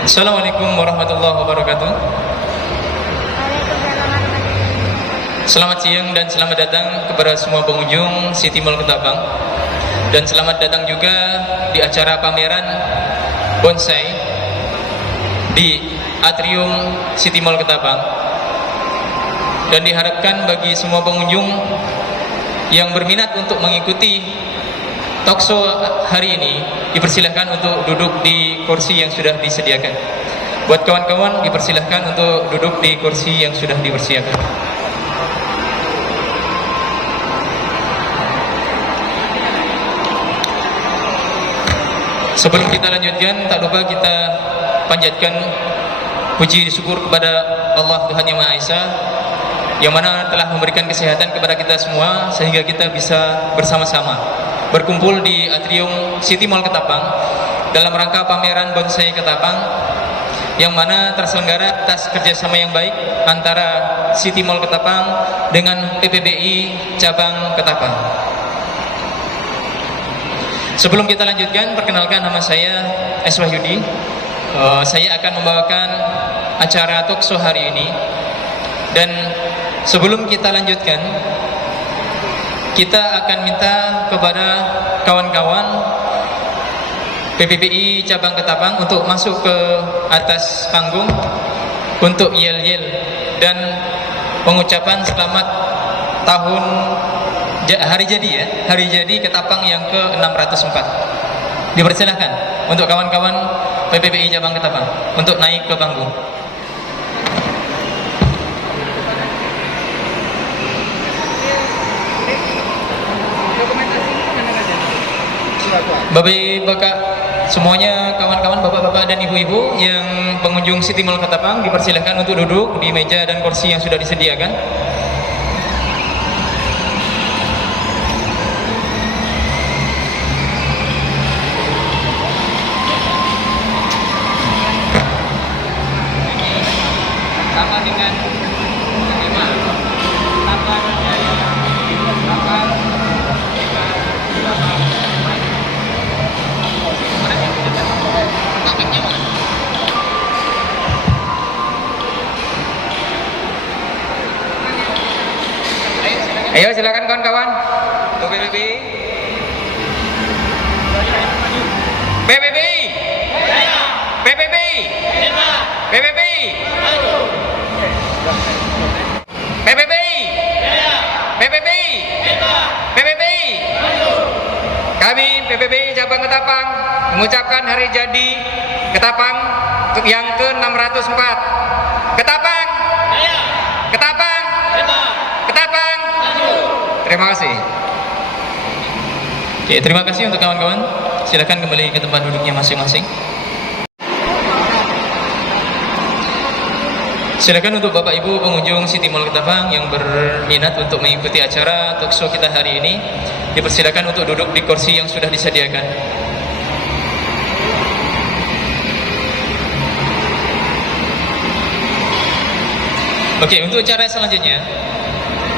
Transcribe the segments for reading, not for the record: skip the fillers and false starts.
Assalamualaikum warahmatullahi wabarakatuh. Selamat siang dan selamat datang kepada semua pengunjung City Mall Ketapang. Dan selamat datang juga di acara pameran bonsai di atrium City Mall Ketapang. Dan diharapkan bagi semua pengunjung yang berminat untuk mengikuti talkshow hari ini, dipersilahkan untuk duduk di kursi yang sudah disediakan. Buat kawan-kawan, dipersilahkan untuk duduk di kursi yang sudah dipersiapkan. Sebelum kita lanjutkan, tak lupa kita panjatkan puji syukur kepada Allah Tuhan Yang Maha Esa, yang mana telah memberikan kesehatan kepada kita semua sehingga kita bisa bersama-sama berkumpul di atrium City Mall Ketapang dalam rangka pameran bonsai Ketapang, yang mana terselenggara atas kerjasama yang baik antara City Mall Ketapang dengan PPBI Cabang Ketapang. Sebelum kita lanjutkan, perkenalkan, nama saya S. Wahyudi. Saya akan membawakan acara talkshow hari ini. Dan sebelum kita lanjutkan, kita akan minta kepada kawan-kawan PPBI Cabang Ketapang untuk masuk ke atas panggung untuk yel-yel dan pengucapan selamat tahun hari jadi hari jadi Ketapang yang ke-604. Dipersilahkan untuk kawan-kawan PPBI Cabang Ketapang untuk naik ke panggung. Bapak-bapak semuanya, kawan-kawan, bapak-bapak dan ibu-ibu yang pengunjung City Mall Ketapang, dipersilahkan untuk duduk di meja dan kursi yang sudah disediakan. Sama dengan ayo silakan kawan-kawan. PPBI. PPBI. PPBI. PPBI. PPBI. PPBI. PPBI. Kami PPBI Cabang Ketapang mengucapkan hari jadi Ketapang yang ke-604. Ketapang. Ketapang. Ketapang. Terima kasih. Oke, terima kasih untuk kawan-kawan. Silakan kembali ke tempat duduknya masing-masing. Silakan untuk Bapak Ibu pengunjung City Mall Ketapang yang berminat untuk mengikuti acara talkshow kita hari ini, dipersilakan untuk duduk di kursi yang sudah disediakan. Oke, untuk acara selanjutnya,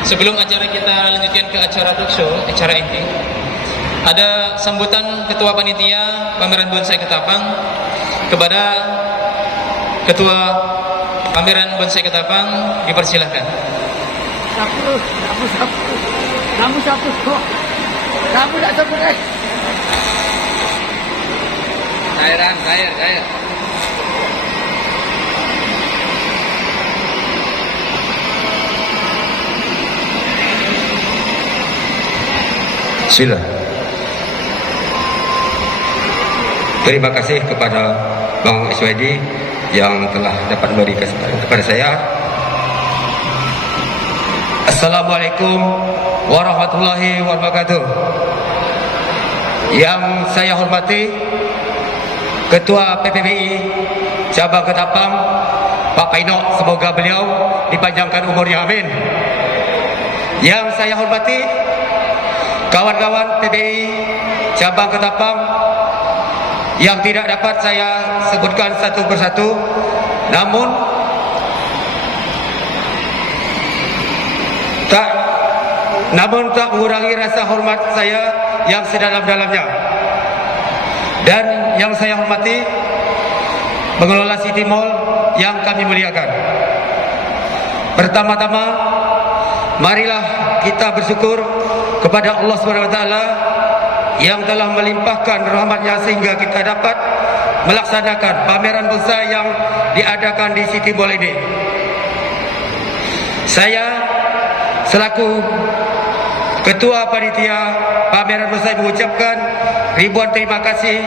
sebelum acara kita lanjutkan ke acara talkshow, acara inti, ada sambutan Ketua Panitia Pameran Bonsai Ketapang kepada Ketua Pameran Bonsai Ketapang, dipersilahkan. Kamu sapu kok. Kamu tak sapu kan? Cair. Sila. Terima kasih kepada Bang Iswadi yang telah dapat memberi kesempatan kepada saya. Assalamualaikum warahmatullahi wabarakatuh. Yang saya hormati Ketua PPBI Cabang Ketapang, Pak Painok, semoga beliau dipanjangkan umurnya, amin. Yang saya hormati kawan-kawan PPBI Cabang Ketapang yang tidak dapat saya sebutkan satu persatu, namun tak mengurangi rasa hormat saya yang sedalam-dalamnya. Dan yang saya hormati pengelola City Mall yang kami muliakan. Pertama-tama, marilah kita bersyukur kepada Allah SWT yang telah melimpahkan rahmatnya sehingga kita dapat melaksanakan pameran bonsai yang diadakan di City Mall ini. Saya selaku Ketua Panitia Pameran Bonsai mengucapkan ribuan terima kasih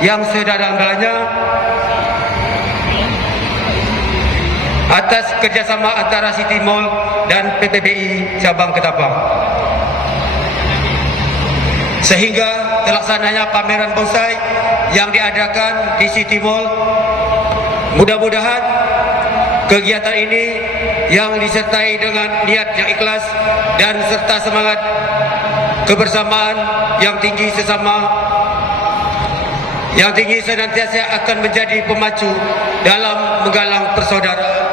yang sedalam-dalamnya atas kerjasama antara City Mall dan PPBI Cabang Ketapang, sehingga terlaksananya pameran bonsai yang diadakan di City Mall. Mudah-mudahan kegiatan ini yang disertai dengan niat yang ikhlas dan serta semangat kebersamaan yang tinggi senantiasa akan menjadi pemacu dalam menggalang persaudaraan,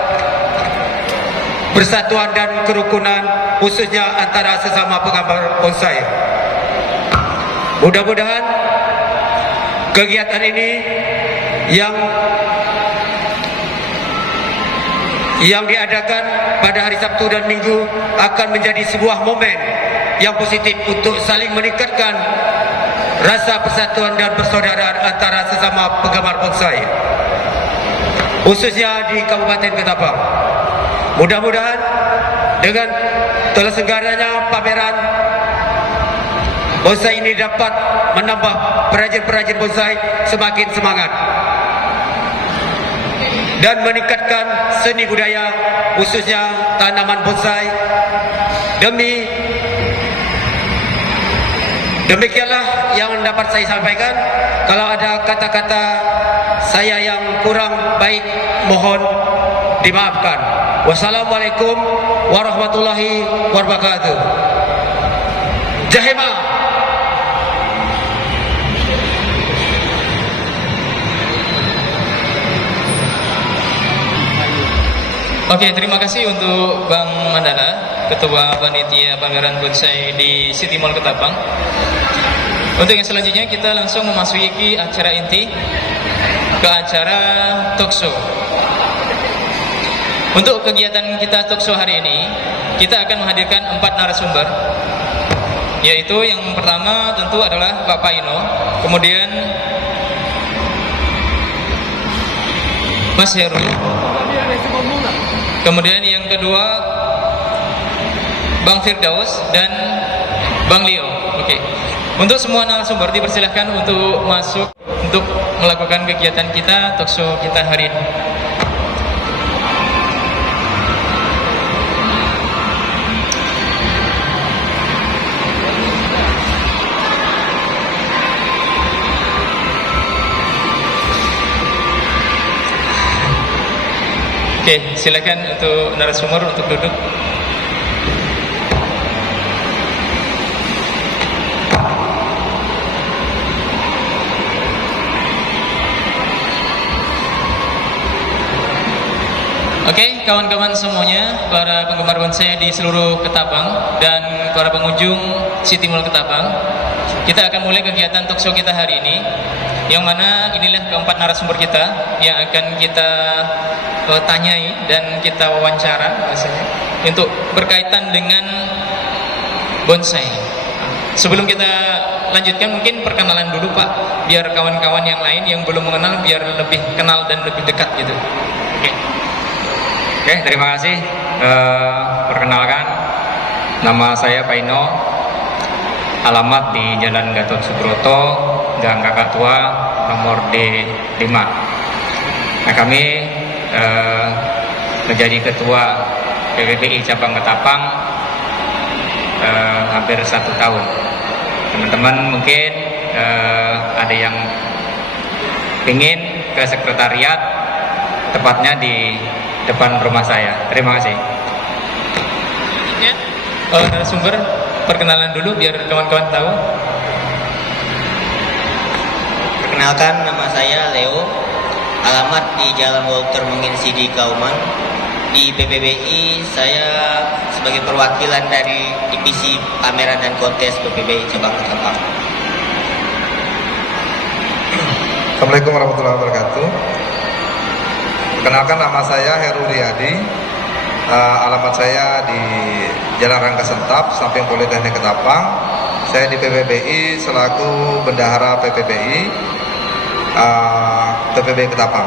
persatuan dan kerukunan, khususnya antara sesama penggemar bonsai. Mudah-mudahan kegiatan ini yang diadakan pada hari Sabtu dan Minggu akan menjadi sebuah momen yang positif untuk saling meningkatkan rasa persatuan dan persaudaraan antara sesama penggemar bonsai, khususnya di Kabupaten Ketapang. Mudah-mudahan dengan terselenggaranya pameran bonsai ini dapat menambah perajin-perajin bonsai semakin semangat dan meningkatkan seni budaya, khususnya tanaman bonsai. Demikianlah yang dapat saya sampaikan. Kalau ada kata-kata saya yang kurang baik, mohon dimaafkan. Wassalamualaikum warahmatullahi wabarakatuh. Jahema. Oke, terima kasih untuk Bang Mandala, Ketua Panitia Pameran Bonsai di City Mall Ketapang. Untuk yang selanjutnya kita langsung memasuki acara inti, ke acara talkshow. Untuk kegiatan kita talkshow hari ini, kita akan menghadirkan 4 narasumber, yaitu yang pertama tentu adalah Pak Paino, kemudian Mas Heru, kemudian yang kedua Bang Firdaus dan Bang Leo. Oke. Untuk semua narasumber dipersilahkan untuk masuk untuk melakukan kegiatan kita, talkshow kita hari ini. Oke, silakan untuk narasumber untuk duduk. Oke, kawan-kawan semuanya, para penggemar bonsai di seluruh Ketapang dan para pengunjung City Mall Ketapang, kita akan mulai kegiatan talkshow kita hari ini, yang mana inilah keempat narasumber kita yang akan kita tanyai dan kita wawancara biasanya untuk berkaitan dengan bonsai. Sebelum kita lanjutkan, mungkin perkenalan dulu Pak, biar kawan-kawan yang lain yang belum mengenal biar lebih kenal dan lebih dekat gitu. Oke, terima kasih. Perkenalkan, nama saya Paino, alamat di Jalan Gatot Subroto, Gang Kakak Tua, nomor D5. Nah, kami menjadi ketua PPBI Cabang Ketapang hampir 1 tahun. Teman-teman mungkin ada yang ingin ke sekretariat, tepatnya di depan rumah saya. Terima kasih. Narasumber, perkenalan dulu biar kawan-kawan tahu. Perkenalkan, nama saya Leo, alamat di Jalan Walter Menginsidi di Kauman. Di PPBI saya sebagai perwakilan dari Divisi Pameran dan Kontes PPBI Cabang Ketapang. Assalamualaikum warahmatullahi wabarakatuh. Perkenalkan, nama saya Heru Riyadi. Alamat saya di Jalan Rangga Sentap, samping Politeknik Ketapang. Saya di PPBI selaku bendahara PPBI PPBI Ketapang.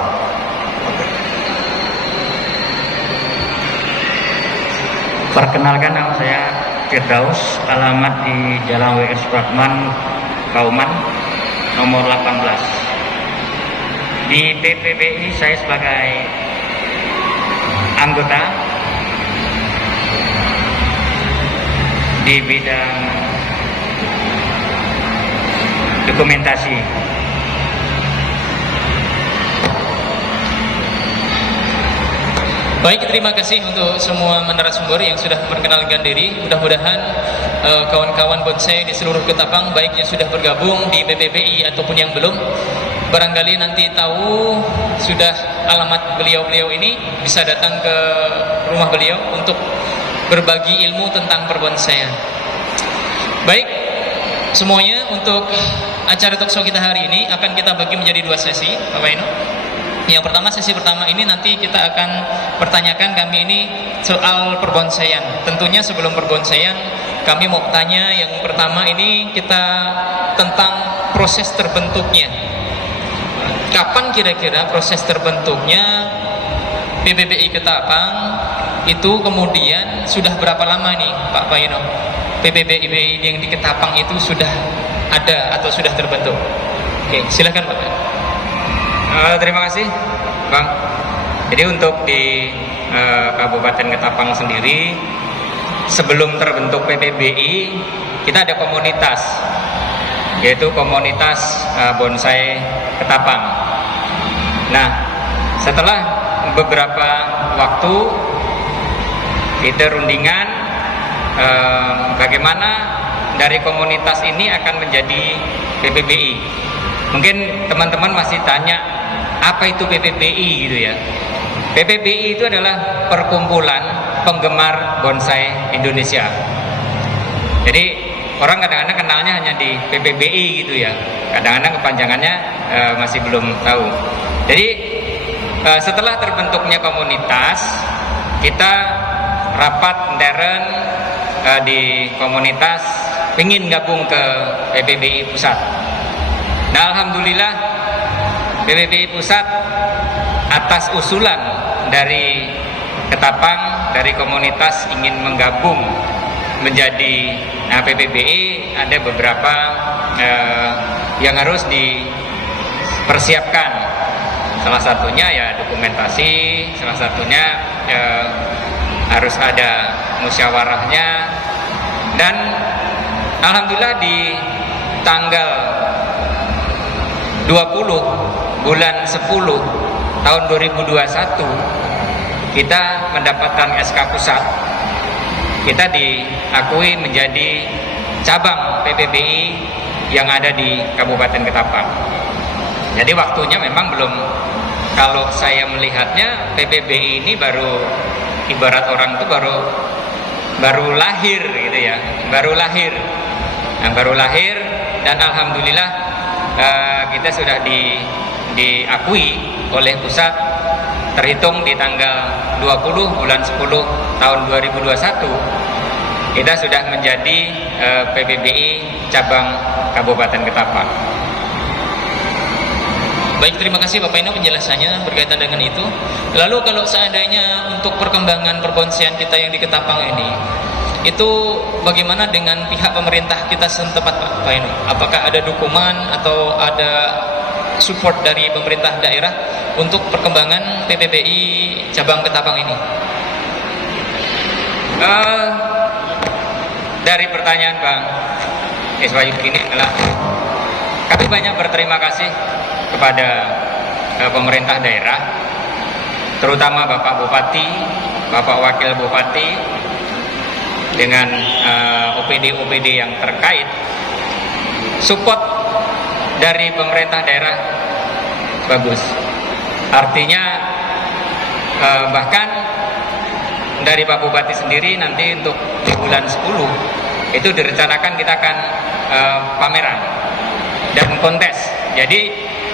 Perkenalkan, nama saya Firdaus, alamat di Jalan W.S. Supratman, Kauman, nomor 18. Di PPBI saya sebagai anggota di bidang dokumentasi. Baik, terima kasih untuk semua narasumber yang sudah memperkenalkan diri. Mudah-mudahan kawan-kawan bonsai di seluruh Ketapang, baik yang sudah bergabung di PPBI ataupun yang belum, barangkali nanti tahu sudah alamat beliau-beliau ini, bisa datang ke rumah beliau untuk berbagi ilmu tentang perbonsaian. Baik, semuanya untuk acara talkshow kita hari ini akan kita bagi menjadi 2 sesi, Bapak Ino. Yang pertama, sesi pertama ini nanti kita akan pertanyakan kami ini soal perbonsaian. Tentunya sebelum perbonsaian, kami mau tanya yang pertama ini kita tentang proses terbentuknya. Kapan kira-kira proses terbentuknya PPBI Ketapang itu, kemudian sudah berapa lama nih Pak Paino PPBI yang di Ketapang itu sudah ada atau sudah terbentuk? Oke, silakan Pak. Terima kasih Bang. Jadi untuk di Kabupaten Ketapang sendiri, sebelum terbentuk PPBI, kita ada komunitas, yaitu komunitas bonsai Ketapang. Nah, setelah beberapa waktu kita rundingan bagaimana dari komunitas ini akan menjadi PPBI. Mungkin teman-teman masih tanya, apa itu PPBI gitu ya. PPBI itu adalah perkumpulan penggemar bonsai Indonesia. Jadi orang kadang-kadang kenalnya hanya di PPBI gitu ya. Kadang-kadang kepanjangannya masih belum tahu. Jadi setelah terbentuknya komunitas, kita rapat nderen di komunitas ingin gabung ke PPBI Pusat. Nah, alhamdulillah PPBI Pusat atas usulan dari Ketapang, dari komunitas ingin menggabung menjadi PPBI, ada beberapa yang harus dipersiapkan. Salah satunya ya dokumentasi, salah satunya harus ada musyawarahnya, dan alhamdulillah di tanggal 20 bulan 10 tahun 2021 kita mendapatkan SK Pusat. Kita diakui menjadi cabang PPBI yang ada di Kabupaten Ketapang. Jadi waktunya memang belum, kalau saya melihatnya PPBI ini baru, ibarat orang itu baru lahir gitu ya, baru lahir. Nah, baru lahir, dan alhamdulillah kita sudah diakui oleh pusat terhitung di tanggal 20 bulan 10 tahun 2021 kita sudah menjadi PPBI cabang Kabupaten Ketapang. Baik, terima kasih Bapak Ino penjelasannya berkaitan dengan itu. Lalu kalau seandainya untuk perkembangan perbonsaian kita yang di Ketapang ini, itu bagaimana dengan pihak pemerintah kita setempat Pak Ino? Apakah ada dukungan atau ada support dari pemerintah daerah untuk perkembangan PPBI cabang Ketapang ini? Dari pertanyaan Bang Iswayud ini adalah kami banyak berterima kasih kepada pemerintah daerah, terutama Bapak Bupati, Bapak Wakil Bupati, dengan OPD-OPD yang terkait. Support dari pemerintah daerah bagus. Artinya bahkan dari Pak Bupati sendiri nanti untuk di bulan 10 itu direncanakan kita akan pameran dan kontes. Jadi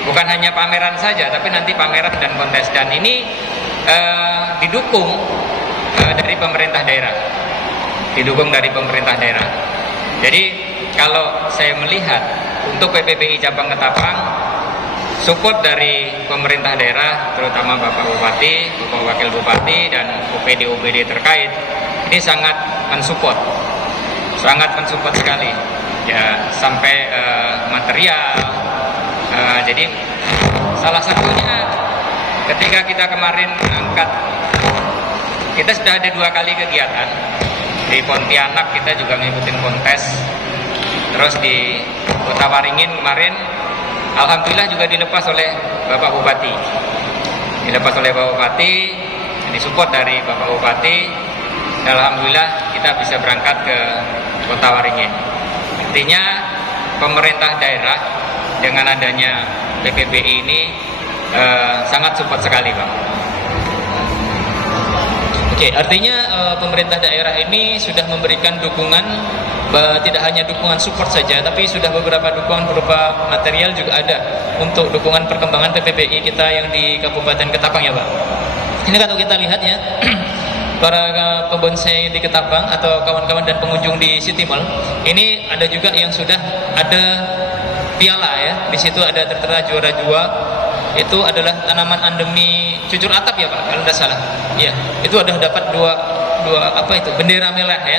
bukan hanya pameran saja, tapi nanti pameran dan kontes, dan ini didukung dari pemerintah daerah, Jadi kalau saya melihat untuk PPBI cabang Ketapang, support dari pemerintah daerah, terutama Bapak Bupati, Bapak Wakil Bupati, dan OPD terkait, ini sangat mensupport sekali, ya, sampai material. Jadi salah satunya ketika kita kemarin angkat, kita sudah ada 2 kali kegiatan. Di Pontianak kita juga ngikutin kontes, terus di Kota Waringin kemarin alhamdulillah juga dilepas oleh Bapak Bupati, disupport dari Bapak Bupati, dan alhamdulillah kita bisa berangkat ke Kota Waringin. Artinya pemerintah daerah dengan adanya PPBI ini sangat support sekali, Bang. Oke, artinya pemerintah daerah ini sudah memberikan dukungan, tidak hanya dukungan support saja, tapi sudah beberapa dukungan berupa material juga ada untuk dukungan perkembangan PPBI kita yang di Kabupaten Ketapang, ya Pak. Ini kalau kita lihat ya, para pebonsai di Ketapang atau kawan-kawan dan pengunjung di City Mall, ini ada juga yang sudah ada piala ya. Di situ ada tertera juara 2. Itu adalah tanaman endemi cucur atap ya Pak, kalau tidak salah. Iya, itu ada dapat dua apa itu, bendera merah ya.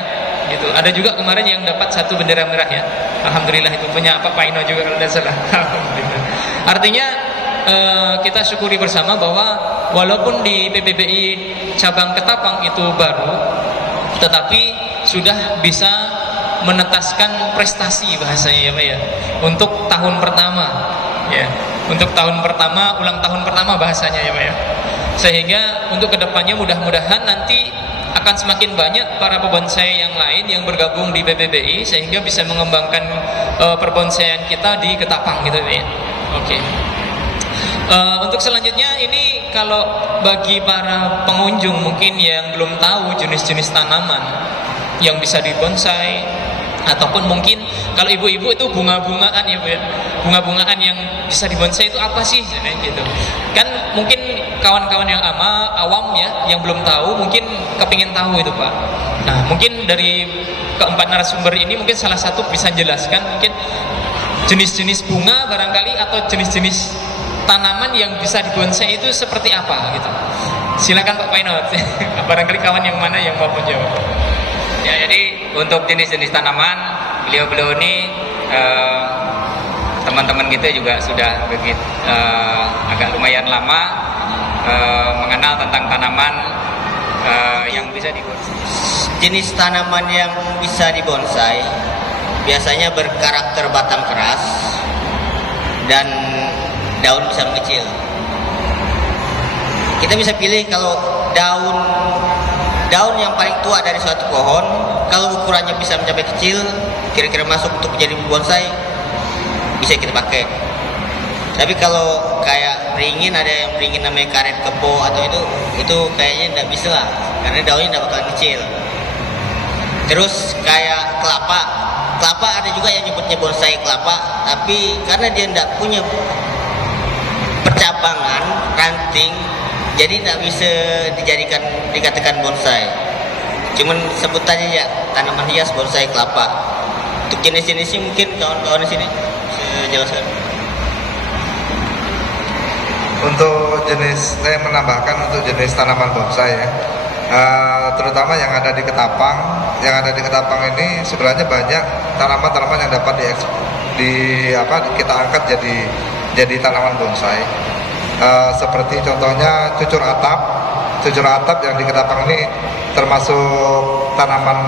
Gitu. Ada juga kemarin yang dapat 1 bendera merah ya. Alhamdulillah, itu punya Pak Paino juga kalau tidak salah. Alhamdulillah. Artinya kita syukuri bersama bahwa walaupun di PPBI cabang Ketapang itu baru, tetapi sudah bisa menetaskan prestasi bahasanya ya Pak ya, untuk tahun pertama ya. Untuk tahun pertama, ulang tahun pertama bahasanya ya Pak ya. Sehingga untuk kedepannya mudah-mudahan nanti akan semakin banyak para pebonsai yang lain yang bergabung di PPBI, sehingga bisa mengembangkan perbonsaian kita di Ketapang gitu ya. Oke. Untuk selanjutnya ini kalau bagi para pengunjung mungkin yang belum tahu jenis-jenis tanaman yang bisa dibonsai, ataupun mungkin kalau ibu-ibu itu bunga-bungaan ya Bu ya, bunga-bungaan yang bisa dibonsai itu apa sih gitu kan, mungkin kawan-kawan yang awam ya yang belum tahu mungkin kepingin tahu itu Pak. Nah mungkin dari keempat narasumber ini mungkin salah satu bisa jelaskan mungkin jenis-jenis bunga barangkali, atau jenis-jenis tanaman yang bisa dibonsai itu seperti apa gitu. Silakan Pak Painot. Barangkali kawan yang mana yang mau menjawab. Ya, jadi untuk jenis-jenis tanaman, beliau-beliau ini teman-teman kita juga sudah begitu agak lumayan lama mengenal tentang tanaman yang bisa dibonsai. Jenis tanaman yang bisa dibonsai biasanya berkarakter batang keras dan daun bisa mengecil. Kita bisa pilih kalau daun yang paling tua dari suatu pohon, kalau ukurannya bisa mencapai kecil, kira-kira masuk untuk menjadi bonsai, bisa kita pakai. Tapi kalau kayak beringin, ada yang beringin namanya karet kepo atau itu kayaknya tidak bisa lah, karena daunnya tidak bakal kecil. Terus kayak kelapa ada juga yang nyebutnya bonsai kelapa, tapi karena dia tidak punya percabangan, ranting, jadi tidak bisa dikatakan bonsai. Cuman sebutannya ya tanaman hias bonsai kelapa. Untuk jenis-jenisnya mungkin kawan-kawan di sini bisa jelaskan. Untuk jenis, saya menambahkan untuk jenis tanaman bonsai ya, terutama yang ada di Ketapang. Yang ada di Ketapang ini sebenarnya banyak tanaman-tanaman yang dapat kita angkat jadi tanaman bonsai. Seperti contohnya cucur atap yang di Ketapang ini termasuk tanaman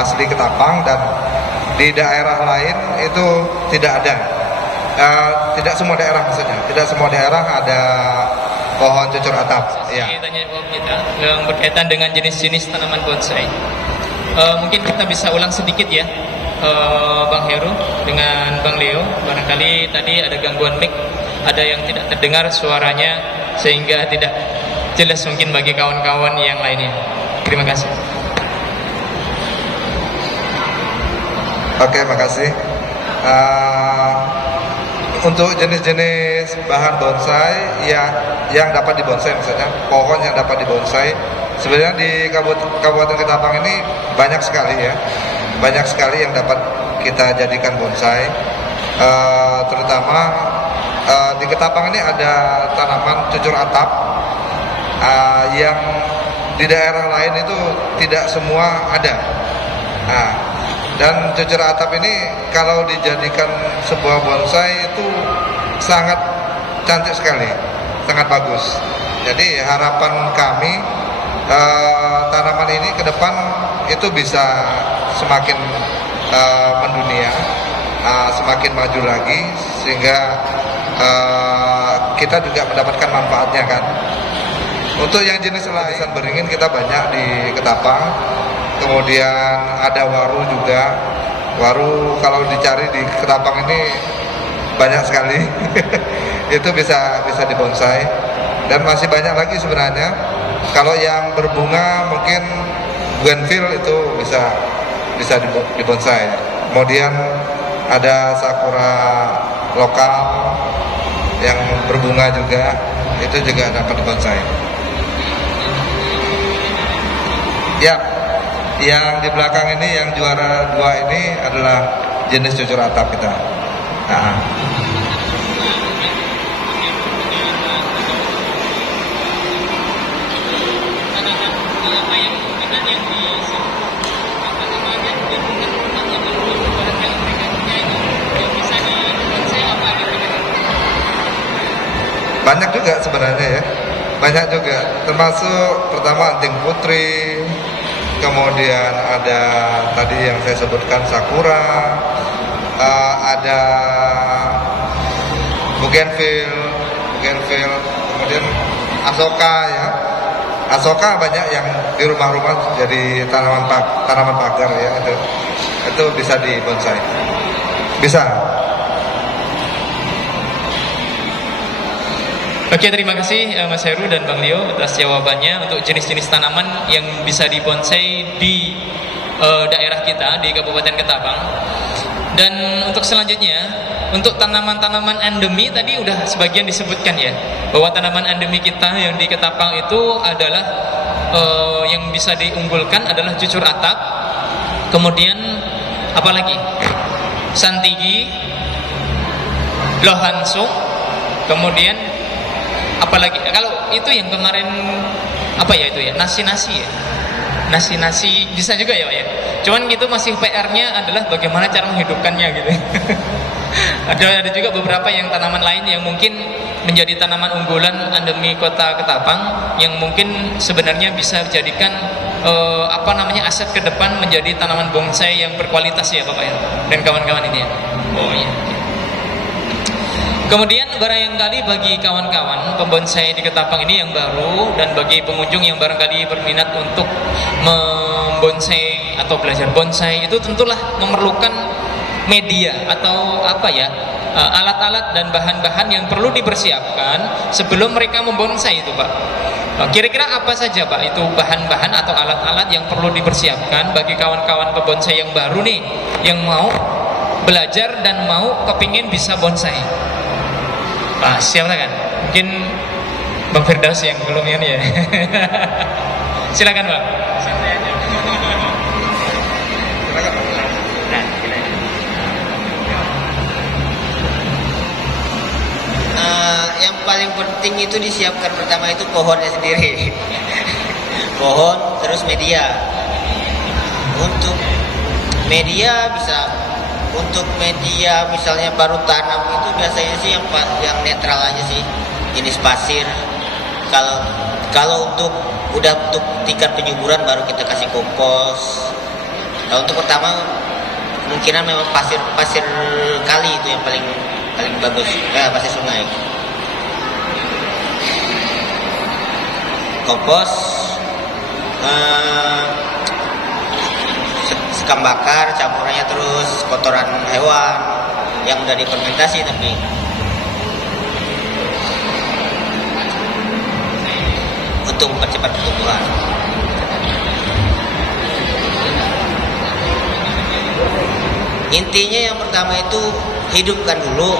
asli Ketapang, dan di daerah lain itu tidak ada. Tidak semua daerah maksudnya, tidak semua daerah ada pohon cucur atap. Saya tanya Bob kita yang berkaitan dengan jenis-jenis tanaman bonsai. Mungkin kita bisa ulang sedikit ya, Bang Heru dengan Bang Leo. Barangkali tadi ada gangguan mic, ada yang tidak terdengar suaranya sehingga tidak jelas mungkin bagi kawan-kawan yang lainnya. Terima kasih. Oke, makasih. untuk jenis-jenis bahan bonsai yang dapat dibonsai, misalnya pohon yang dapat dibonsai, sebenarnya di Kabupaten Ketapang ini banyak sekali ya, banyak sekali yang dapat kita jadikan bonsai. Terutama di Ketapang ini ada tanaman cucur atap yang di daerah lain itu tidak semua ada. Nah, dan cucur atap ini kalau dijadikan sebuah bonsai itu sangat cantik sekali, sangat bagus. Jadi harapan kami tanaman ini ke depan itu bisa semakin mendunia, semakin maju lagi, sehingga kita juga mendapatkan manfaatnya kan. Untuk yang jenis lain beringin kita banyak di Ketapang. Kemudian ada waru juga. Waru kalau dicari di Ketapang ini banyak sekali. Itu bisa dibonsai. Dan masih banyak lagi sebenarnya. Kalau yang berbunga mungkin bougainville itu bisa dibonsai. Kemudian ada sakura lokal yang berbunga juga, itu juga dapat dibonsai. Ya, yang di belakang ini yang juara 2 ini adalah jenis cucur atap kita. Nah. Banyak juga sebenarnya ya, banyak juga, termasuk pertama anting putri, kemudian ada tadi yang saya sebutkan sakura, ada bougainville, kemudian asoka ya, asoka banyak yang di rumah-rumah jadi tanaman pagar ya, itu bisa dibonsai, bisa. Oke, terima kasih Mas Heru dan Bang Leo atas jawabannya untuk jenis-jenis tanaman yang bisa dibonsai di daerah kita di Kabupaten Ketapang. Dan untuk selanjutnya, untuk tanaman-tanaman endemi tadi udah sebagian disebutkan ya, bahwa tanaman endemi kita yang di Ketapang itu adalah yang bisa diunggulkan adalah cucur atap, kemudian apalagi santigi, lohansung, kemudian apalagi kalau itu yang kemarin apa ya itu ya, nasi-nasi ya, nasi-nasi bisa juga ya Pak ya, cuman gitu masih PR-nya adalah bagaimana cara menghidupkannya gitu. ada juga beberapa yang tanaman lain yang mungkin menjadi tanaman unggulan endemi kota Ketapang yang mungkin sebenarnya bisa dijadikan aset ke depan menjadi tanaman bonsai yang berkualitas ya Bapak ya, dan kawan-kawan ini ya. Oh iya. Kemudian barangkali bagi kawan-kawan pembonsai di Ketapang ini yang baru, dan bagi pengunjung yang barangkali berminat untuk membonsai atau belajar bonsai, itu tentulah memerlukan media atau alat-alat dan bahan-bahan yang perlu dipersiapkan sebelum mereka membonsai itu Pak. Kira-kira apa saja Pak itu bahan-bahan atau alat-alat yang perlu dipersiapkan bagi kawan-kawan pembonsai yang baru nih, yang mau belajar dan mau kepingin bisa bonsai? Pak, silakan. Mungkin Bang Firdaus yang belum ini ya. Silakan Bang. Santai aja. Yang paling penting itu disiapkan pertama itu pohonnya sendiri. Pohon, terus media. Untuk media untuk media misalnya baru tanam itu biasanya sih yang netral aja sih, jenis pasir. Kalau untuk tingkat penyuburan baru kita kasih kompos. Nah, untuk pertama kemungkinan memang pasir kali itu yang paling bagus, pasir sungai. Kompos, sekam bakar, campurannya terus kotoran hewan yang udah difermentasi tapi untuk mempercepat pertumbuhan. Intinya yang pertama itu hidupkan dulu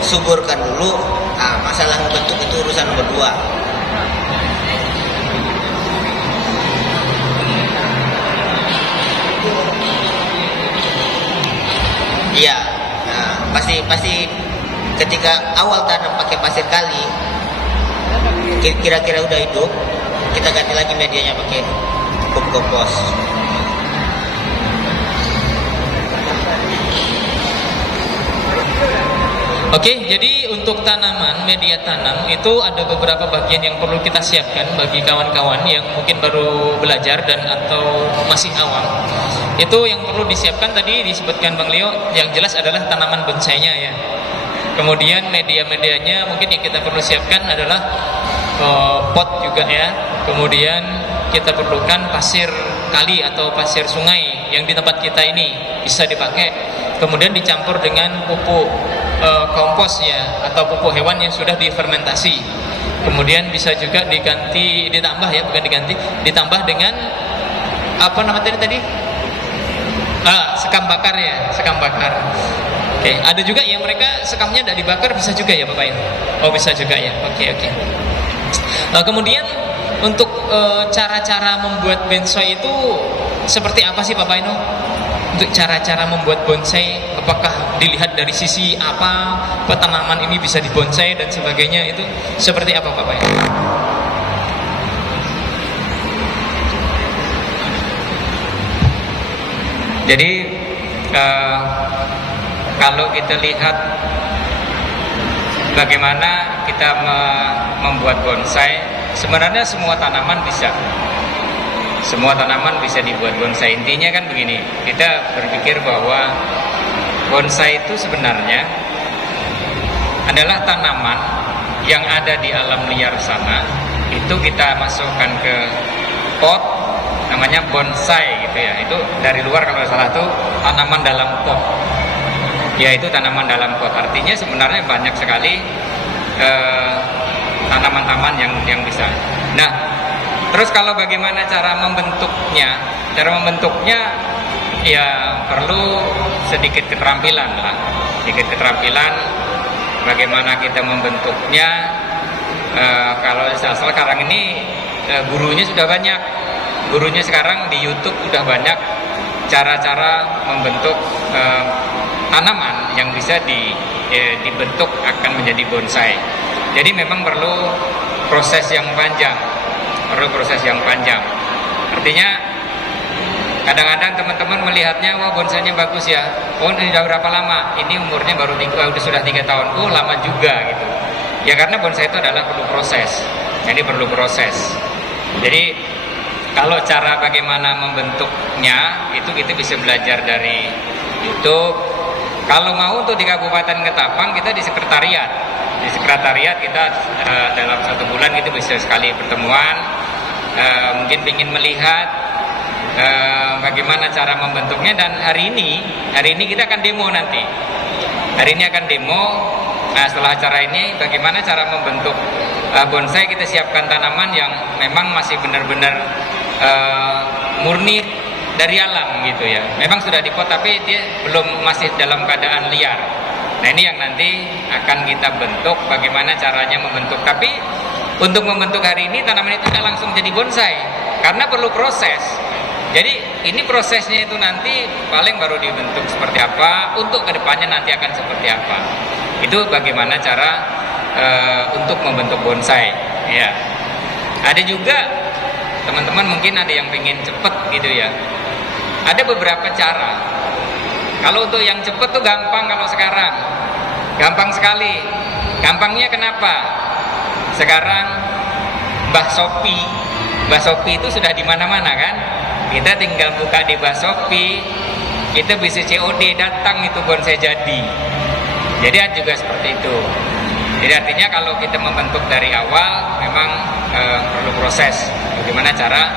disuburkan dulu. Nah, masalah bentuk itu urusan nomor 2. Iya, nah, pasti ketika awal tanam pakai pasir kali, kira-kira udah hidup, kita ganti lagi medianya pakai pupuk kompos. Oke, jadi untuk tanaman, media tanam itu ada beberapa bagian yang perlu kita siapkan bagi kawan-kawan yang mungkin baru belajar dan atau masih awam. Itu yang perlu disiapkan tadi disebutkan Bang Leo, yang jelas adalah tanaman bonsainya ya. Kemudian media-medianya mungkin yang kita perlu siapkan adalah pot juga ya. Kemudian kita perlukan pasir kali atau pasir sungai yang di tempat kita ini bisa dipakai. Kemudian dicampur dengan pupuk kompos ya, atau pupuk hewan yang sudah difermentasi. Kemudian bisa juga ditambah ya, bukan diganti, ditambah dengan apa namanya tadi? Sekam bakar ya, sekam bakar. Oke, ada juga yang mereka sekamnya tidak dibakar, bisa juga ya Bapak ya. Oh bisa juga ya. Oke. Kemudian untuk cara-cara membuat bonsai itu seperti apa sih Bapak Ino? Untuk cara-cara membuat bonsai, apakah dilihat dari sisi apa tanaman ini bisa dibonsai dan sebagainya, itu seperti apa Bapak Ino? Jadi kalau kita lihat bagaimana kita membuat bonsai, sebenarnya semua tanaman bisa. Semua tanaman bisa dibuat bonsai. Intinya kan begini, kita berpikir bahwa bonsai itu sebenarnya adalah tanaman yang ada di alam liar sana. Itu kita masukkan ke pot, namanya bonsai gitu ya. Itu dari luar kalau salah itu tanaman dalam pot. Ya itu tanaman dalam pot. Artinya sebenarnya banyak sekali tanaman-tanaman yang bisa. Nah, terus kalau bagaimana cara membentuknya? Cara membentuknya ya perlu sedikit keterampilan lah. Sedikit keterampilan bagaimana kita membentuknya. Kalau sekarang ini gurunya sudah banyak. Gurunya sekarang di YouTube udah banyak cara-cara membentuk tanaman yang bisa dibentuk akan menjadi bonsai. Jadi memang perlu proses yang panjang. Artinya kadang-kadang teman-teman melihatnya, wah bonsainya bagus ya, oh ini udah berapa lama, ini umurnya baru sudah 3 tahun, oh lama juga gitu ya, karena bonsai itu adalah perlu proses. Jadi kalau cara bagaimana membentuknya itu kita bisa belajar dari YouTube. Kalau mau untuk di Kabupaten Ketapang, kita di sekretariat kita dalam 1 bulan itu bisa sekali pertemuan. Mungkin ingin melihat bagaimana cara membentuknya, dan hari ini kita akan demo nanti. Hari ini akan demo. Nah, setelah acara ini bagaimana cara membentuk bonsai, kita siapkan tanaman yang memang masih benar-benar murni dari alam gitu ya. Memang sudah dipot tapi dia masih dalam keadaan liar. Nah, ini yang nanti akan kita bentuk, bagaimana caranya membentuk. Tapi untuk membentuk hari ini tanaman itu tidak langsung jadi bonsai karena perlu proses. Jadi ini prosesnya itu nanti paling baru dibentuk seperti apa, untuk kedepannya nanti akan seperti apa. Itu bagaimana cara untuk membentuk bonsai. Ya. Ada juga teman-teman mungkin ada yang pengen cepet gitu ya. Ada beberapa cara. Kalau untuk yang cepet tuh gampang, kalau sekarang gampang sekali. Gampangnya kenapa? Sekarang Mbah Shopee itu sudah di mana-mana kan? Kita tinggal buka di Mbah Shopee, kita bisa COD, datang itu bonsai jadi. Jadi juga seperti itu. Jadi artinya kalau kita membentuk dari awal memang perlu proses bagaimana cara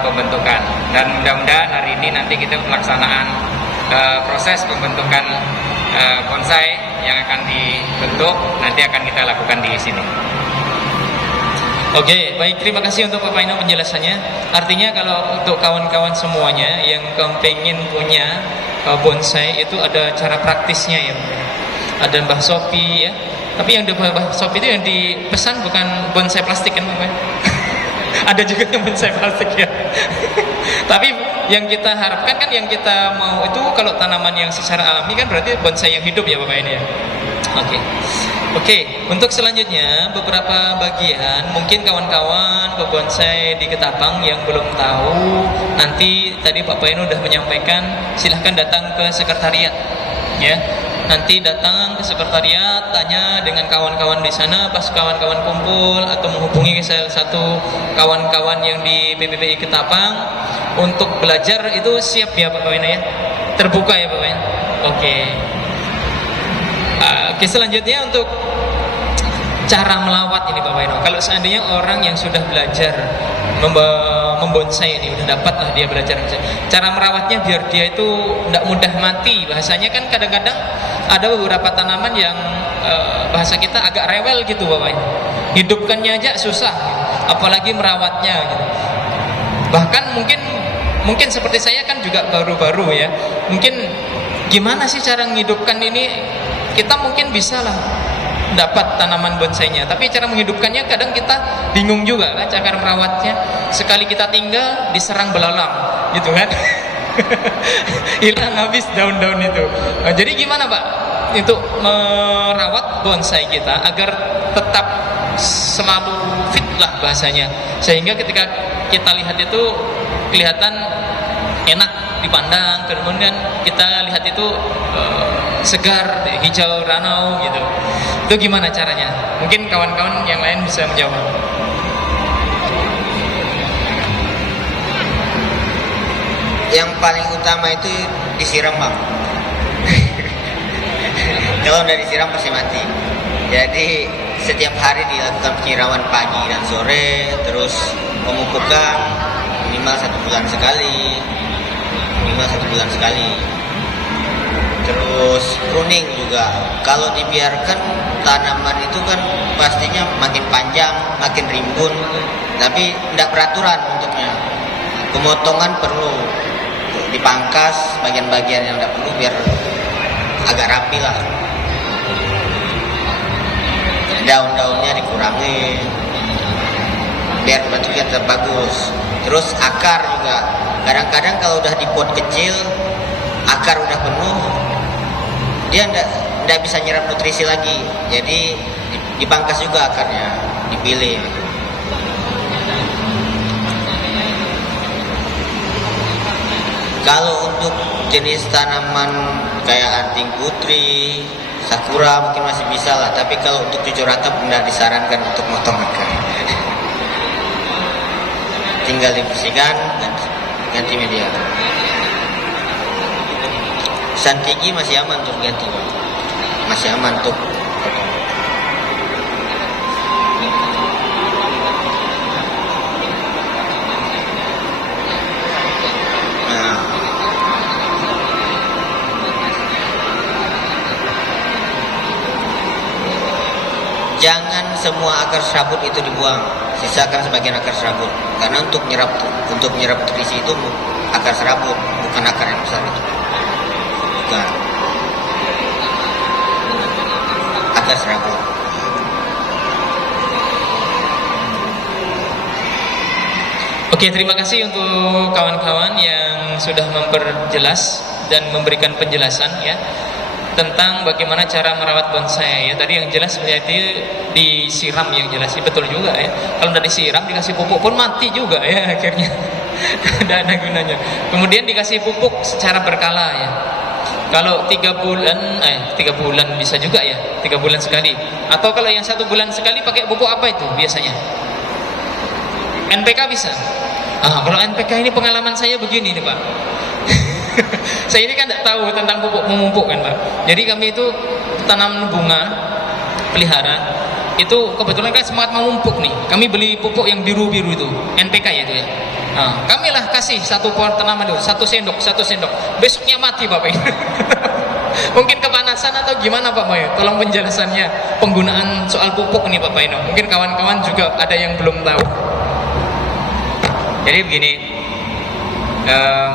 pembentukan. Dan mudah-mudahan hari ini nanti kita pelaksanaan proses pembentukan bonsai yang akan dibentuk nanti akan kita lakukan di sini. Oke, baik, terima kasih untuk Bapak Ino penjelasannya. Artinya kalau untuk kawan-kawan semuanya yang pengen punya bonsai itu ada cara praktisnya ya. ada Mbah Sopi ya. Tapi yang di Mbah Sopi itu yang dipesan bukan bonsai plastik kan Bapak? Ada juga yang bonsai plastik ya. Tapi yang kita harapkan kan, yang kita mau itu kalau tanaman yang secara alami kan berarti bonsai yang hidup ya Bapak ini ya. Oke, untuk selanjutnya beberapa bagian mungkin kawan-kawan pebonsai di Ketapang yang belum tahu, nanti tadi Pak Paino udah menyampaikan, silahkan datang ke sekretariat ya. Nanti datang ke sekretariat, tanya dengan kawan-kawan di sana, pas kawan-kawan kumpul atau menghubungi salah satu kawan-kawan yang di PPBI Ketapang untuk belajar itu siap ya Pak Paino ya, terbuka ya Pak Paino. Oke, selanjutnya untuk cara melawat ini Pak Paino. Kalau seandainya orang yang sudah belajar membonsai ini, udah dapat lah dia belajar, cara merawatnya biar dia itu tidak mudah mati. Bahasanya kan kadang-kadang ada beberapa tanaman yang bahasa kita agak rewel gitu Pak Paino. Hidupkannya aja susah, apalagi merawatnya gitu. Bahkan mungkin seperti saya kan juga baru-baru ya. Mungkin gimana sih cara menghidupkan ini? Kita mungkin bisa lah dapat tanaman bonsainya, tapi cara menghidupkannya kadang kita bingung juga kan, cara merawatnya. Sekali kita tinggal diserang belalang gitu kan. Hilang habis daun-daun itu. Nah, jadi gimana Pak untuk merawat bonsai kita agar tetap selalu fit lah bahasanya, sehingga ketika kita lihat itu kelihatan enak dipandang, kemudian kita lihat itu segar, hijau ranau gitu. Itu gimana caranya? Mungkin kawan-kawan yang lain bisa menjawab. Yang paling utama itu disiram Bang. Kalau udah disiram pasti mati. Jadi setiap hari dilakukan penyiraman pagi dan sore, terus pemupukan minimal 1 bulan sekali. Terus pruning juga. Kalau dibiarkan tanaman itu kan pastinya makin panjang, makin rimbun, tapi tidak beraturan bentuknya. Pemotongan perlu dipangkas bagian-bagian yang tidak perlu biar agak rapi lah. Daun-daunnya dikurangi biar bentuknya tetap bagus. Terus akar juga. Kadang-kadang kalau udah di pot kecil, akar udah penuh, dia ndak bisa nyerap nutrisi lagi. Jadi dipangkas juga akarnya, dipilih. Kalau untuk jenis tanaman kayak anting putri, sakura mungkin masih bisa lah. Tapi kalau untuk 7 ratap tidak disarankan untuk motong akar. Tinggal dibersihkan dan ganti media. Santigi masih aman untuk ganti, masih aman untuk potong. Nah, jangan semua akar serabut itu dibuang, sisakan sebagian akar serabut. Karena untuk nyerap nutrisi itu akar serabut, bukan akar yang besar itu. Bukan. Akar serabut. Oke, terima kasih untuk kawan-kawan yang sudah memperjelas dan memberikan penjelasan ya tentang bagaimana cara merawat bonsai ya. Tadi yang jelas berarti disiram, yang jelas betul juga ya. Kalau tidak disiram, dikasih pupuk pun mati juga ya akhirnya. Tidak ada gunanya. Kemudian dikasih pupuk secara berkala ya. Kalau 3 bulan bisa juga ya, 3 bulan sekali. Atau kalau yang 1 bulan sekali pakai pupuk apa itu biasanya? NPK bisa. Kalau NPK ini pengalaman saya begini nih Pak. Saya ini kan tidak tahu tentang pupuk memupuk kan Pak. Jadi kami itu tanam bunga pelihara itu kebetulan kan semangat memupuk nih. Kami beli pupuk yang biru-biru itu, NPK ya itu ya. Kami lah kasih 1 pohon tanaman itu, 1 sendok, besoknya mati Bapak. Mungkin kepanasan atau gimana Pak Mayo? Tolong penjelasannya penggunaan soal pupuk nih Pak Paino. Mungkin kawan-kawan juga ada yang belum tahu. Jadi begini,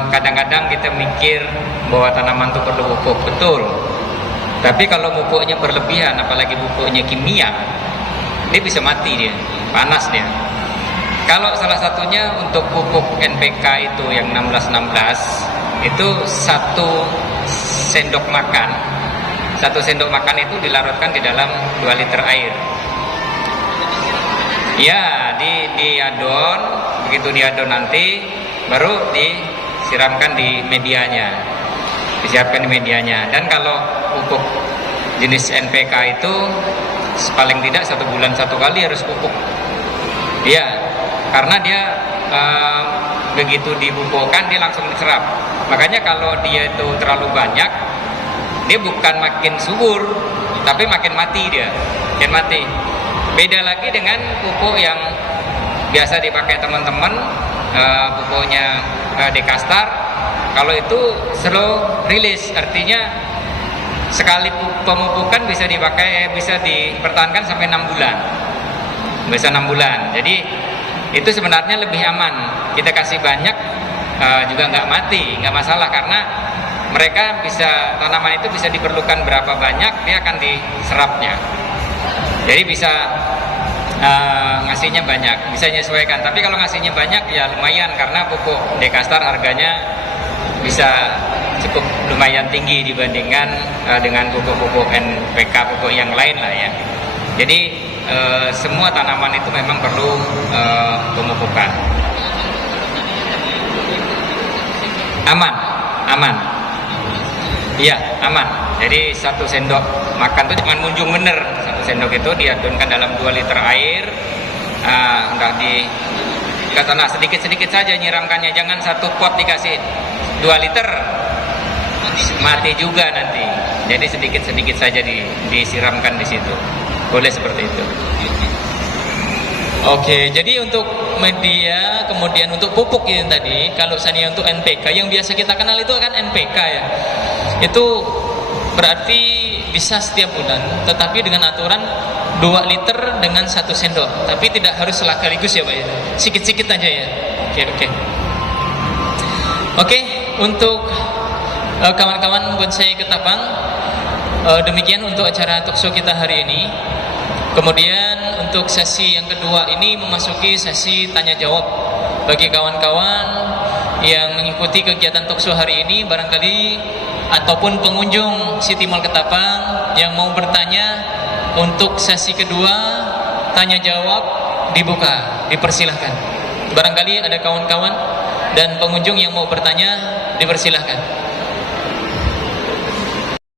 kadang-kadang kita mikir bahwa tanaman itu perlu pupuk, betul. Tapi kalau pupuknya berlebihan, apalagi pupuknya kimia, dia bisa mati, dia panas dia. Kalau salah satunya untuk pupuk NPK itu yang 1616 itu 1 sendok makan. 1 sendok makan itu dilarutkan di dalam 2 liter air. Ya, diadon, begitu diadon nanti baru disiramkan di medianya. Disiapkan di medianya. Dan kalau pupuk jenis NPK itu paling tidak 1 bulan 1 kali harus pupuk. Ya, karena dia begitu dipupukkan dia langsung diserap. Makanya kalau dia itu terlalu banyak, dia bukan makin subur, tapi makin mati dia, makin mati. Beda lagi dengan pupuk yang biasa dipakai teman-teman, pupuknya Dekastar. Kalau itu slow release, artinya sekali pemupukan bisa dipakai, bisa dipertahankan sampai 6 bulan, bisa 6 bulan. Jadi itu sebenarnya lebih aman. Kita kasih banyak juga nggak mati, nggak masalah, karena mereka bisa, tanaman itu bisa diperlukan berapa banyak dia akan diserapnya. Jadi bisa ngasihnya banyak, bisa menyesuaikan. Tapi kalau ngasihnya banyak ya lumayan, karena pupuk Dekastar harganya bisa cukup lumayan tinggi dibandingkan dengan pupuk-pupuk NPK, pupuk yang lain lah ya. Jadi semua tanaman itu memang perlu pemupukan. Aman. Iya, aman. Jadi 1 sendok makan itu cuma munjung bener. 1 sendok itu diadonkan dalam 2 liter air. Udah ke tanah sedikit-sedikit saja nyiramkannya. Jangan 1 pot dikasih 2 liter. Mati juga nanti. Jadi sedikit-sedikit saja disiramkan di situ. Boleh seperti itu. Oke, jadi untuk media, kemudian untuk pupuk ini tadi, kalau misalnya untuk NPK, yang biasa kita kenal itu kan NPK ya. Itu berarti bisa setiap bulan, tetapi dengan aturan 2 liter dengan 1 sendok. Tapi tidak harus sekaligus ya Pak ya, sikit-sikit aja ya. Oke, untuk kawan-kawan bonsai Ketapang, demikian untuk acara talkshow kita hari ini. Kemudian untuk sesi yang kedua ini memasuki sesi tanya jawab. Bagi kawan-kawan yang mengikuti kegiatan talkshow hari ini, barangkali ataupun pengunjung City Mall Ketapang yang mau bertanya, untuk sesi kedua tanya jawab dibuka, dipersilahkan. Barangkali ada kawan-kawan dan pengunjung yang mau bertanya, dipersilahkan.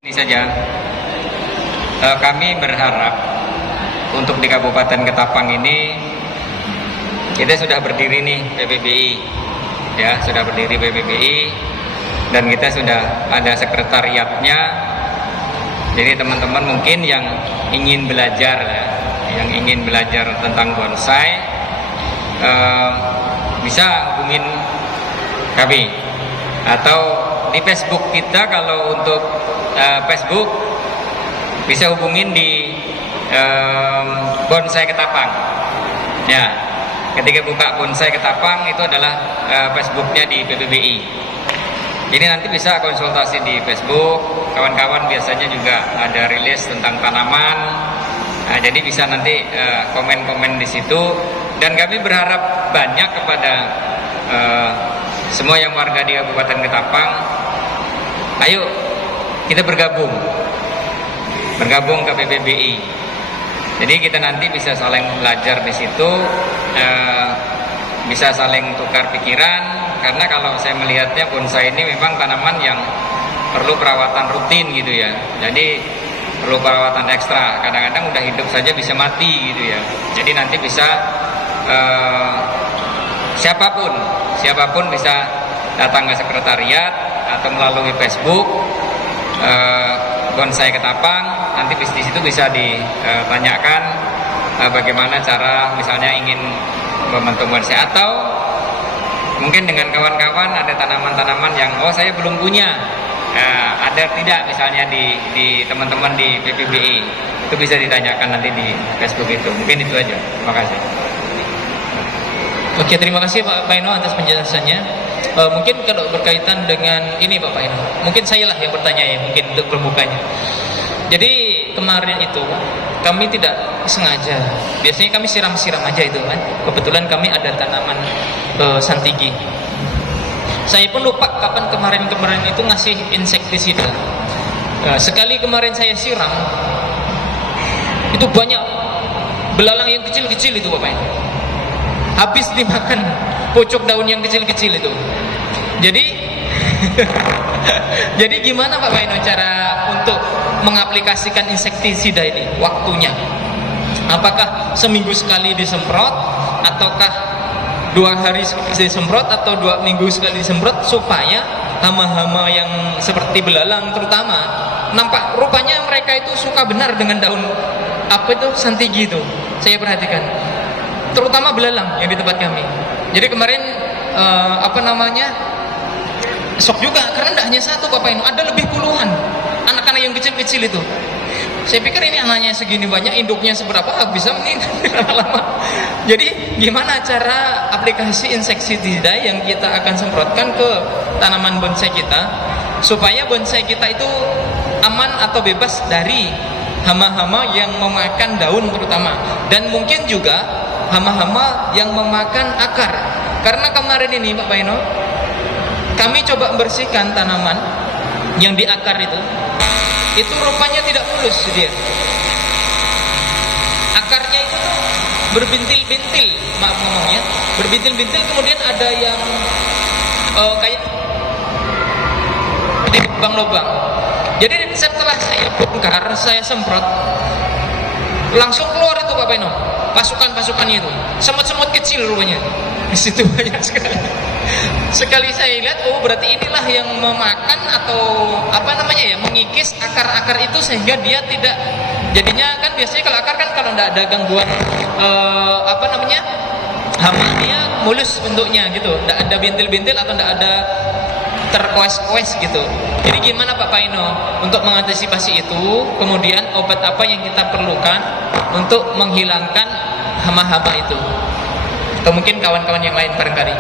Ini saja. Kami berharap untuk di Kabupaten Ketapang ini kita sudah berdiri nih PPBI, ya sudah berdiri PPBI, dan kita sudah ada sekretariatnya. Jadi teman-teman mungkin yang ingin belajar, yang ingin belajar tentang bonsai, bisa hubungin kami, atau di Facebook kita. Kalau untuk Facebook bisa hubungin di Bonsai Ketapang. Ya, ketika buka Bonsai Ketapang itu adalah Facebooknya di PPBI. Jadi nanti bisa konsultasi di Facebook. Kawan-kawan biasanya juga ada rilis tentang tanaman. Nah, jadi bisa nanti komen-komen di situ. Dan kami berharap banyak kepada semua yang warga di Kabupaten Ketapang. Ayo kita bergabung ke PPBI. Jadi kita nanti bisa saling belajar di situ, bisa saling tukar pikiran. Karena kalau saya melihatnya bonsai ini memang tanaman yang perlu perawatan rutin gitu ya. Jadi perlu perawatan ekstra. Kadang-kadang udah hidup saja bisa mati gitu ya. Jadi nanti bisa siapapun bisa datang ke sekretariat atau melalui Facebook Bonsai Ketapang. Nanti di situ bisa ditanyakan bagaimana cara misalnya ingin membentuk bonsai, atau mungkin dengan kawan-kawan ada tanaman-tanaman yang saya belum punya, ada tidak misalnya di teman-teman di PPBI, itu bisa ditanyakan nanti di Facebook itu. Mungkin itu aja. Terima kasih. Oke, terima kasih Pak Ino atas penjelasannya. Mungkin kalau berkaitan dengan ini Pak Ino, mungkin saya lah yang bertanya ya, mungkin untuk pembukanya. Jadi kemarin itu kami tidak sengaja. Biasanya kami siram-siram aja itu kan. Kebetulan kami ada tanaman santigi. Saya pun lupa kapan kemarin itu ngasih insektisida. Sekali kemarin saya siram, itu banyak belalang yang kecil-kecil itu Bapak. Habis dimakan pucuk daun yang kecil-kecil itu. Jadi jadi gimana Pak Baino cara untuk mengaplikasikan insektisida ini? Waktunya apakah seminggu sekali disemprot, ataukah 2 hari sekali disemprot, atau 2 minggu sekali disemprot, supaya hama-hama yang seperti belalang terutama, nampak rupanya mereka itu suka benar dengan daun apa itu santigi itu. Saya perhatikan terutama belalang yang di tempat kami. Jadi kemarin sok juga, karena tidak hanya satu Bapak Inu, ada lebih puluhan anak-anak yang kecil-kecil itu. Saya pikir ini anaknya segini banyak, induknya seberapa, bisa meninggal lama-lama. Jadi gimana cara aplikasi insektisida yang kita akan semprotkan ke tanaman bonsai kita, supaya bonsai kita itu aman atau bebas dari hama-hama yang memakan daun terutama, dan mungkin juga hama-hama yang memakan akar. Karena kemarin ini Pak Baino, kami coba membersihkan tanaman yang di akar itu rupanya tidak mulus dia. Akarnya itu berbintil-bintil, maaf ngomongnya, berbintil-bintil, kemudian ada yang kayak di lubang-lubang. Jadi setelah saya bongkar, saya semprot, langsung keluar itu Pak Beno, pasukan-pasukannya itu, semut-semut kecil rupanya. Di situ banyak sekali. Sekali saya lihat, oh berarti inilah yang memakan atau mengikis akar-akar itu, sehingga dia tidak, jadinya kan biasanya kalau akar kan kalau tidak ada gangguan hama, dia mulus bentuknya gitu, tidak ada bintil-bintil atau tidak ada terkoes-koes gitu. Jadi gimana Pak Paino untuk mengantisipasi itu? Kemudian obat apa yang kita perlukan untuk menghilangkan hama-hama itu? Atau mungkin kawan-kawan yang lain barangkali.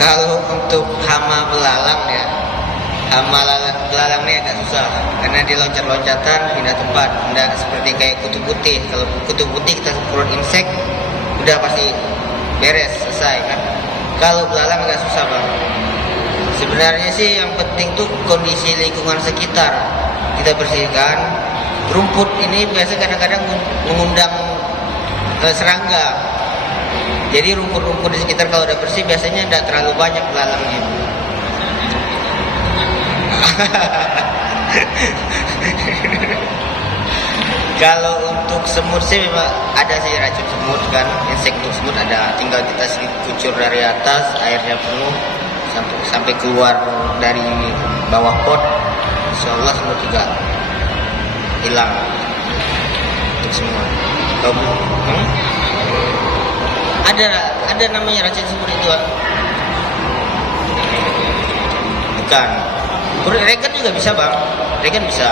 Kalau untuk hama belalang ya, hama belalang ini agak susah karena dia loncat-loncatan, pindah tempat, tidak seperti kayak kutu putih. Kalau kutu putih kita semprot insek, udah pasti beres, selesai kan. Kalau belalang agak susah Bang. Sebenarnya sih yang penting tuh kondisi lingkungan sekitar kita bersihkan. Rumput ini biasa kadang-kadang mengundang serangga. Jadi rumput-rumput di sekitar kalau udah bersih biasanya tidak terlalu banyak belalangnya. Kalau untuk semut sih memang ada sih racun semut kan, insek untuk semut ada, tinggal kita kucur dari atas, airnya penuh sampai keluar dari bawah pot, insyaallah semut juga hilang untuk semua. Ada namanya racun semut itu kan? Bukan. Regen juga bisa Bang. Regen bisa.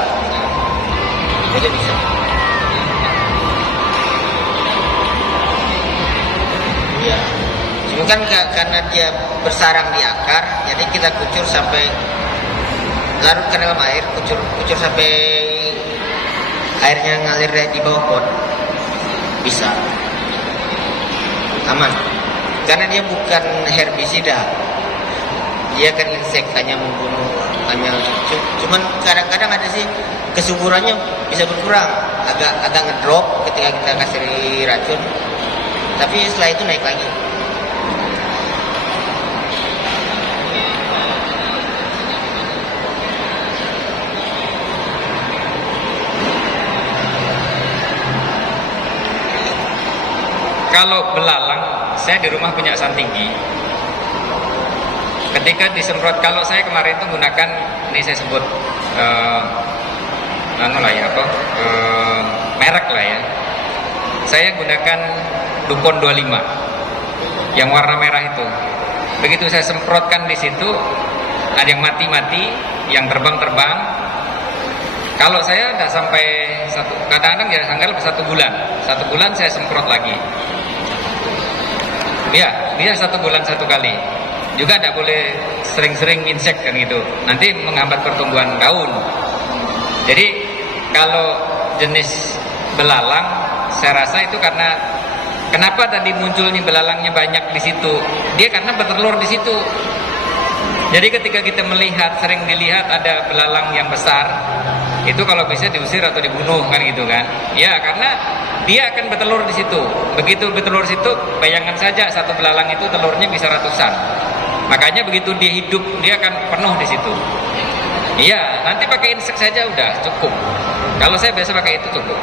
Regen bisa. Iya. Cuma kan karena dia bersarang di akar, jadi kita kucur sampai larut ke dalam air, kucur sampai airnya ngalir di bawah pot. Bisa. Aman. Karena dia bukan herbisida. Dia kan insek, hanya membunuh, cuman kadang-kadang ada sih kesuburannya bisa berkurang, agak ngedrop ketika kita kasih racun, tapi setelah itu naik lagi. Kalau belalang, saya di rumah punya santigi. Ketika disemprot, kalau saya kemarin itu gunakan, ini saya sebut merek lah ya. Saya gunakan Dupont 25 yang warna merah itu. Begitu saya semprotkan di situ, ada yang mati-mati, yang terbang-terbang. Kalau saya nggak sampai kadang-kadang ya anggap 1 bulan. 1 bulan saya semprot lagi. Ya, dia 1 bulan 1 kali. juga tidak boleh sering-sering insek kan gitu, nanti menghambat pertumbuhan daun. Jadi kalau jenis belalang, saya rasa itu karena kenapa tadi munculnya belalangnya banyak di situ, dia karena bertelur di situ. Jadi ketika kita melihat, sering dilihat ada belalang yang besar, itu kalau bisa diusir atau dibunuh kan gitu kan. Ya karena dia akan bertelur di situ. Begitu bertelur di situ, bayangkan saja satu belalang itu telurnya bisa ratusan. Makanya begitu dia hidup, dia akan penuh di situ. Iya, nanti pakai insek saja udah cukup. Kalau saya biasa pakai itu cukup.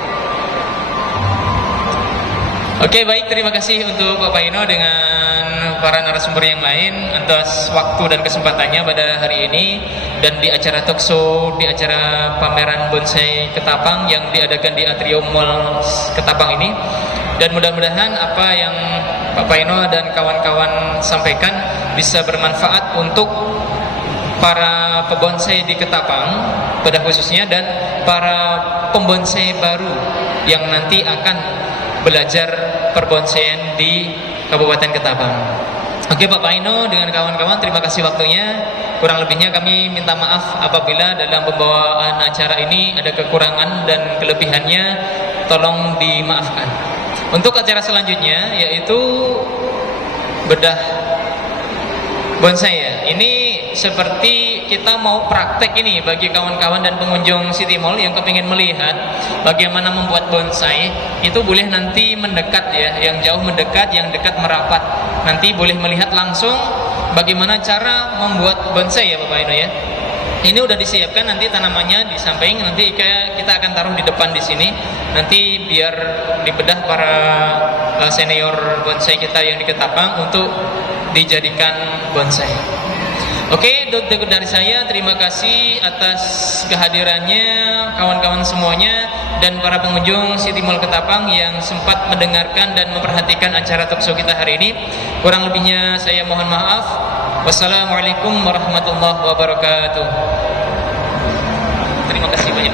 Oke, baik, terima kasih untuk Bapak Ino dengan para narasumber yang lain atas waktu dan kesempatannya pada hari ini dan di acara talkshow, di acara pameran bonsai Ketapang yang diadakan di Atrium Mall Ketapang ini. Dan mudah-mudahan apa yang Bapak Ino dan kawan-kawan sampaikan bisa bermanfaat untuk para pembonsai di Ketapang pada khususnya dan para pembonsai baru yang nanti akan belajar perbonsaian di Kabupaten Ketapang. Oke Pak Paino dengan kawan-kawan, terima kasih waktunya. Kurang lebihnya kami minta maaf apabila dalam pembawaan acara ini ada kekurangan dan kelebihannya, tolong dimaafkan. Untuk acara selanjutnya yaitu bedah bonsai ya. Ini seperti kita mau praktek ini bagi kawan-kawan dan pengunjung City Mall yang kepingin melihat bagaimana membuat bonsai. Itu boleh nanti mendekat ya, yang jauh mendekat, yang dekat merapat. Nanti boleh melihat langsung bagaimana cara membuat bonsai ya Bapak Ino ya. Ini udah disiapkan nanti tanamannya di samping, nanti kita akan taruh di depan di sini. Nanti biar dibedah para senior bonsai kita yang di Ketapang untuk dijadikan bonsai. Oke, dari saya terima kasih atas kehadirannya kawan-kawan semuanya dan para pengunjung City Mall Ketapang yang sempat mendengarkan dan memperhatikan acara talkshow kita hari ini. Kurang lebihnya saya mohon maaf. Wassalamualaikum warahmatullahi wabarakatuh. Terima kasih banyak.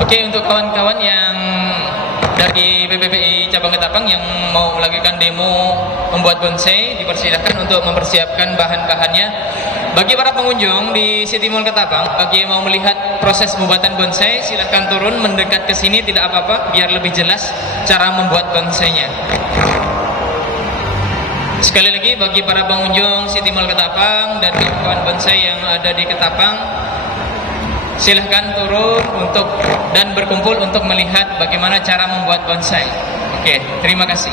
Oke, untuk kawan-kawan yang dari PPBI Cabang Ketapang yang mau melakukan demo membuat bonsai, dipersilahkan untuk mempersiapkan bahan-bahannya. Bagi para pengunjung di City Mall Ketapang, bagi yang mau melihat proses pembuatan bonsai, silahkan turun mendekat ke sini, tidak apa-apa, biar lebih jelas cara membuat bonsainya. Sekali lagi, bagi para pengunjung City Mall Ketapang dan kawan-kawan bonsai yang ada di Ketapang, silahkan turun untuk dan berkumpul untuk melihat bagaimana cara membuat bonsai. Oke, terima kasih.